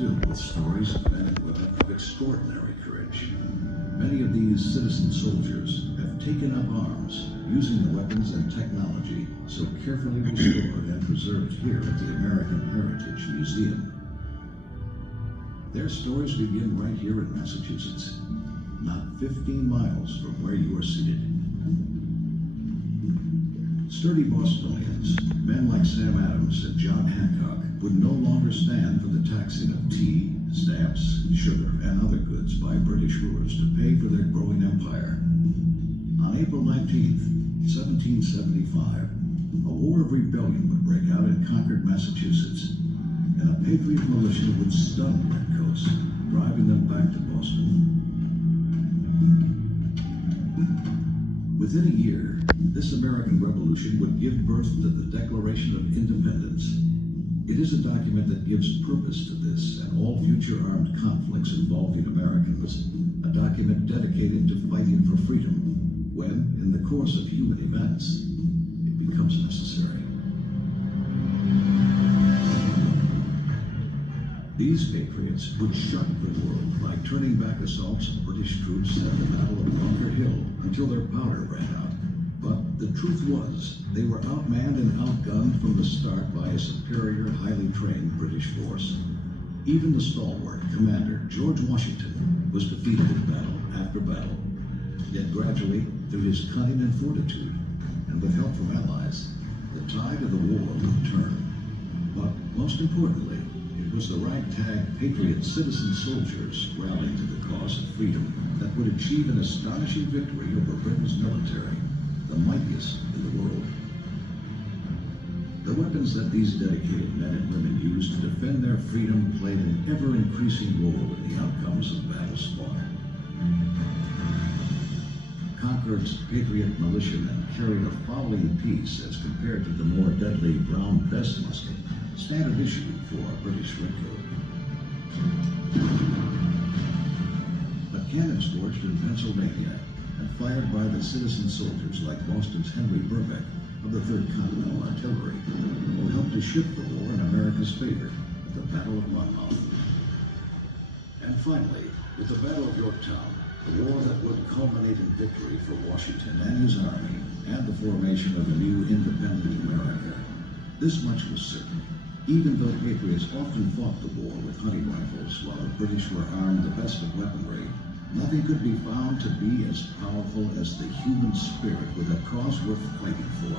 filled with stories of men and women of extraordinary courage. Many of these citizen soldiers have taken up arms, using the weapons and technology so carefully restored and preserved here at the American Heritage Museum. Their stories begin right here in Massachusetts, not 15 miles from where you are seated. Sturdy Bostonians, men like Sam Adams and John Hancock, would no longer stand for the taxing of tea, stamps, sugar, and other goods by British rulers to pay for their growing empire. On April 19th, 1775, a war of rebellion would break out in Concord, Massachusetts, and a patriot militia would stun the redcoats, driving them back to Boston. Within a year, this American Revolution would give birth to the Declaration of Independence. It is a document that gives purpose to this and all future armed conflicts involving Americans, a document dedicated to fighting for freedom when, in the course of human events, it becomes necessary. These patriots would shock the world by turning back assaults of British troops at the Battle of Bunker Hill until their powder ran out. But the truth was, they were outmanned and outgunned from the start by a superior, highly trained British force. Even the stalwart commander, George Washington, was defeated in battle after battle. Yet gradually, through his cunning and fortitude, and with help from allies, the tide of the war would turn. But most importantly, it was the ragtag patriot citizen soldiers rallying to the cause of freedom that would achieve an astonishing victory over Britain's military, the mightiest in the world. The weapons that these dedicated men and women used to defend their freedom played an ever-increasing role in the outcomes of battles fought. Concord's patriot militiamen carried a fowling piece as compared to the more deadly Brown Bess musket, standard issue for a British redcoat. But cannons forged in Pennsylvania and fired by the citizen soldiers like Boston's Henry Burbeck of the 3rd Continental Artillery will help to shift the war in America's favor at the Battle of Monmouth. And finally, with the Battle of Yorktown, the war that would culminate in victory for Washington and his army and the formation of a new independent America. This much was certain. Even though patriots often fought the war with hunting rifles while the British were armed the best of weaponry, nothing could be found to be as powerful as the human spirit with a cause worth fighting for.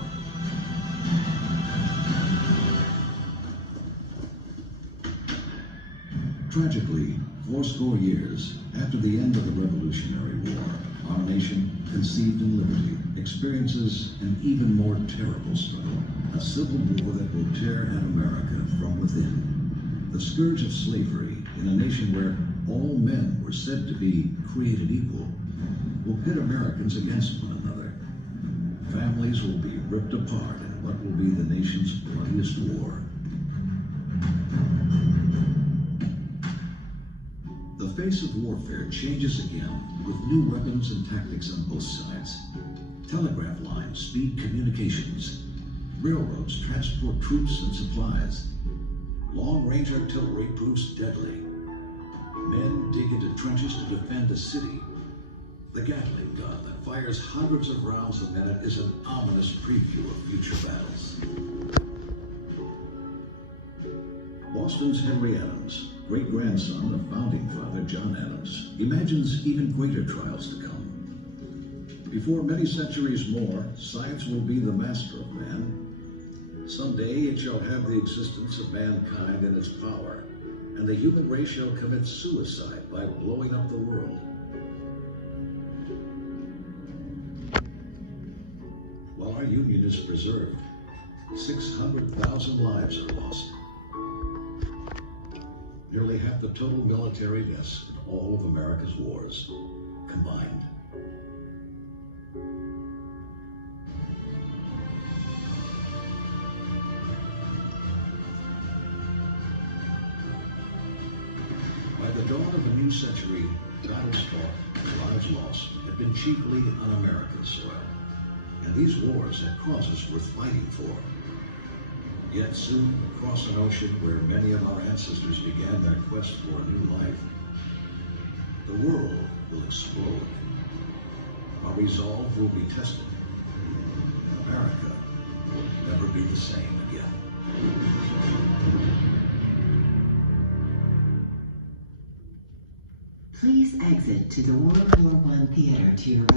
Tragically, 80 years after the end of the Revolutionary War, our nation, conceived in liberty, experiences an even more terrible struggle, a civil war that will tear at America from within. The scourge of slavery in a nation where all men were said to be created equal will pit Americans against one another. Families will be ripped apart in what will be the nation's bloodiest war. The face of warfare changes again with new weapons and tactics on both sides. Telegraph lines speed communications. Railroads transport troops and supplies. Long-range artillery proves deadly. Men dig into trenches to defend a city. The Gatling gun that fires hundreds of rounds a minute is an ominous preview of future battles. Boston's Henry Adams, great-grandson of founding father John Adams, imagines even greater trials to come. Before many centuries more, science will be the master of man. Someday it shall have the existence of mankind in its power, and the human race shall commit suicide by blowing up the world. While our union is preserved, 600,000 lives are lost. Nearly half the total military deaths in all of America's wars combined. By the dawn of a new century, battles fought, lives lost, had been chiefly on American soil. And these wars had causes worth fighting for. Yet soon, across an ocean where many of our ancestors began their quest for a new life, the world will explode. Our resolve will be tested, and America will never be the same again. Please exit to the World War I theater to your right.